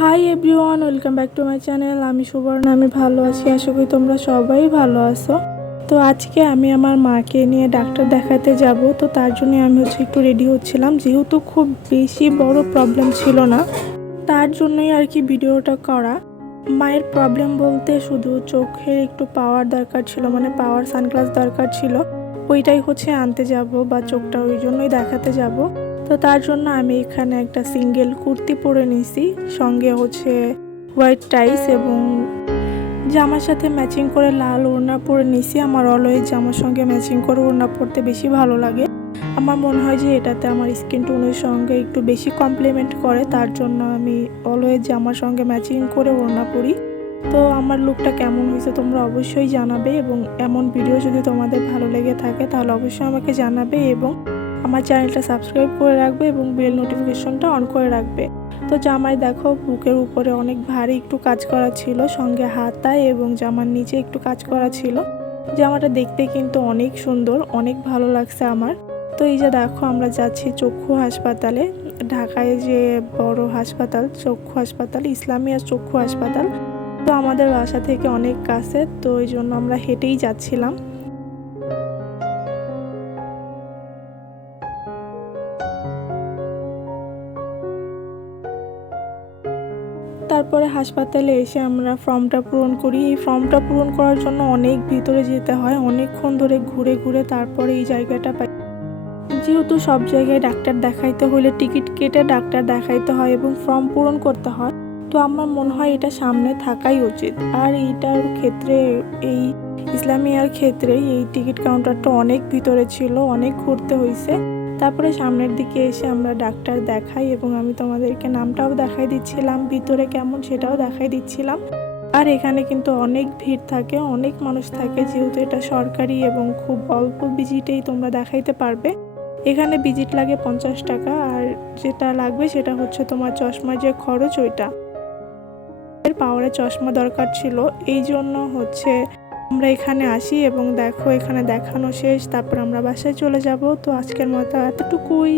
Hi everyone, welcome back to my channel. আমি সুবর্ণা, আমি ভালো আছি। আশা করি তোমরা সবাই ভালো আছো। তো আজকে আমি আমার মাকে নিয়ে ডাক্তার দেখাতে যাব। তো তার জন্য আমি হচ্ছে একটু রেডি হচ্ছিলাম। যেহেতু খুব বেশি বড় প্রবলেম ছিল না, তার জন্যই আর কি ভিডিওটা করা। মায়ের প্রবলেম বলতে শুধু চোখের একটু পাওয়ার দরকার ছিল মানে পাওয়ার সানগ্লাস দরকার ছিল। ওইটাই হচ্ছে আনতে যাব বা চোখটা ওই জন্যই দেখাতে যাব। তো তার জন্য আমি এখানে একটা সিঙ্গেল কুর্তি পরে নিছি সঙ্গে হচ্ছে হোয়াইট টাইস এবং জামার সাথে ম্যাচিং করে লাল ওড়না পরে নিছি আমার অলওয়েজ জামার সঙ্গে ম্যাচিং করে ওড়না পরতে বেশি ভালো লাগে। আমার মনে হয় যে এটাতে আমার স্কিন টোনের সঙ্গে একটু বেশি কমপ্লিমেন্ট করে। তার জন্য আমি অলওয়েজ জামার সঙ্গে ম্যাচিং করে ওড়না পরি। তো আমার লুকটা কেমন হয়েছে তোমরা অবশ্যই জানাবে এবং এমন ভিডিও যদি তোমাদের ভালো লেগে থাকে তাহলে অবশ্যই আমাকে জানাবে এবং আমার চ্যানেলটা সাবস্ক্রাইব করে রাখবে এবং বেল নোটিফিকেশনটা অন করে রাখবে। তো জামায় দেখো, বুকের উপরে অনেক ভারী একটু কাজ করা ছিল, সঙ্গে হাতায় এবং জামার নিচে একটু কাজ করা ছিল। জামাটা দেখতে কিন্তু অনেক সুন্দর, অনেক ভালো লাগছে আমার। তো এই যে দেখো, আমরা যাচ্ছি চক্ষু হাসপাতালে, ঢাকায় যে বড় হাসপাতাল, চক্ষু হাসপাতাল, ইসলামিয়া চক্ষু হাসপাতাল। তো আমাদের বাসা থেকে অনেক কাছে, তো ওই জন্য আমরা হেঁটেই যাচ্ছিলাম। তারপরে হাসপাতালে এসে আমরা ফর্মটা পূরণ করি। এই ফর্মটা পূরণ করার জন্য অনেক ভিতরে যেতে হয়, অনেকক্ষণ ধরে ঘুরে ঘুরে তারপরে এই জায়গাটা পাই। যেহেতু সব জায়গায় ডাক্তার দেখাইতে হলে টিকিট কেটে ডাক্তার দেখাইতে হয় এবং ফর্ম পূরণ করতে হয়, তো আমার মনে হয় এটা সামনে থাকাই উচিত। আর এইটার ক্ষেত্রে, এই ইসলামিয়ার ক্ষেত্রে এই টিকিট কাউন্টারটা অনেক ভিতরে ছিল, অনেক ঘুরতে হয়েছে তারপরে সামনের দিকে এসে আমরা ডাক্তার দেখাই এবং আমি তোমাদেরকে নামটাও দেখাই দিচ্ছিলাম, ভিতরে কেমন সেটাও দেখাই দিচ্ছিলাম। আর এখানে কিন্তু অনেক ভিড় থাকে, অনেক মানুষ থাকে, যেহেতু এটা সরকারি এবং খুব অল্প ভিজিটেই তোমরা দেখাইতে পারবে। এখানে ভিজিট লাগে পঞ্চাশ টাকা, আর যেটা লাগবে সেটা হচ্ছে তোমার চশমার যে খরচ, ওইটা। পাওয়ারে চশমা দরকার ছিল এই জন্য হচ্ছে আমরা এখানে আসি এবং দেখো এখানে দেখানো শেষ, তারপর আমরা বাসায় চলে যাব। তো আজকের মতো এতটুকুই।